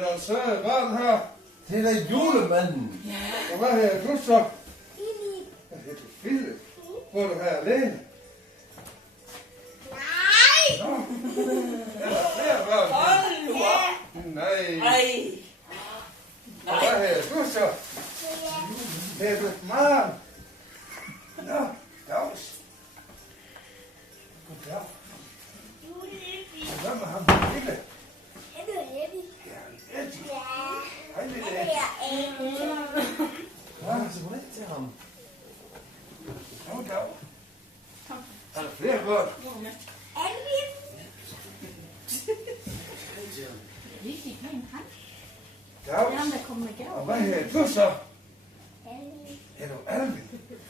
med nogle søde børn her. Det er da julemanden. Og hvad hedder du så? Jeg hedder Philip. Bor du her alene? Nej! Nå. Er der flere børn? Hold nu op. Nej. Nej. Og hvad hedder du så? Hedder du Maren? Nå, dags. Goddag. Hvad med ham? Lille? Er du Eddie? Ja, Eddie. Ja. Hej, lille Er Eddie. du Eddie? Ja, så gå lidt til ham. Goddag. Er der flere børn? Alvin? Rigtig pæn han. Det er Dags. ham, der kommer med Og gaver. hvad hedder du så? Alvin. Er du Alvin?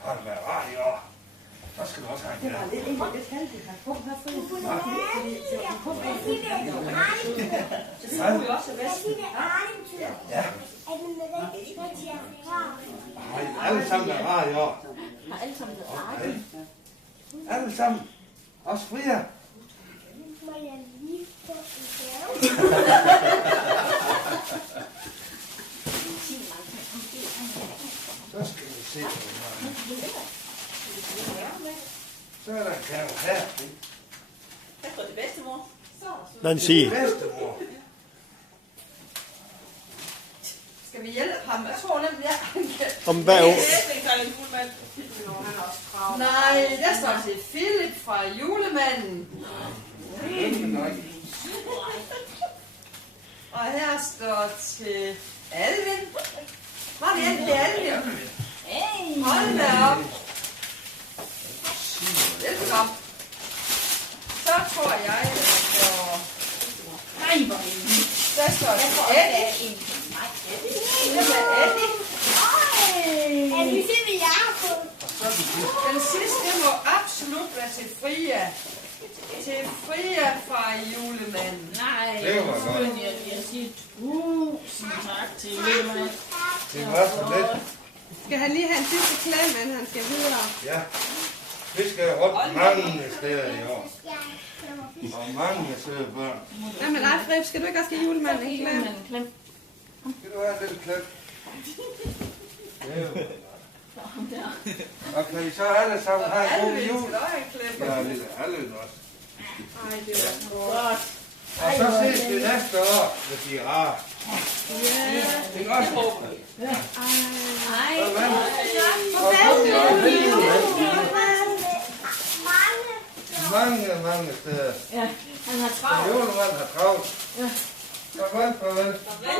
Har du været rar i år? Så skal du også have en Det var gave. lidt enkelt, det kaldte han på her fri. Så siger det Arne. Så skulle vi også Så siger det Arne. Ja, Er du med rigtig godt til at forklare? har I alle sammen været rar i år? Har alle sammen været Okay. arke. Alle sammen. Også Fria. Må jeg lige få en gave? Så skal vi se, hvad vi har. Så er der en gave her. Tak for det bedste, mor. Nancy. Bedstemor. Skal vi hjælpe ham? Jeg tror nemlig, jeg kan. Om hvad år? Nej, der står til Philip fra julemanden. Nej. Og her står til Alvin. Var det endelig Alvin? Hold da op. Velkommen. Så tror jeg, der står... Nej, hvor er det. Der står Eddie. Det er Eddie. Er det det, vi har fået? Den sidste, det må absolut være til Fria. Til Fria fra julemanden. Nej, Det var godt. jeg siger tusind tak til julemanden. Det var så lidt. Skal han lige have en sidste klem, men han skal videre? Ja. Vi skal rundt mange steder i år. Og mange søde børn. Hvad med dig, Frip? Skal du ikke også give julemanden en klem? Julemanden, klem. Skal du have en lille klip? Det er jo. Ham der. Og kan vi så alle sammen have en god Alvin, jul? skal du også have en klem? Ja, lille Alvin også. Ej, det var godt. Godt. Og så ses vi næste år, hvis I er rare. Ja. Ikke også? Ej. Farvel. Mange steder. Ja, han har travlt. Julemanden har travlt. Ja. Farvel, farvel. Farvel.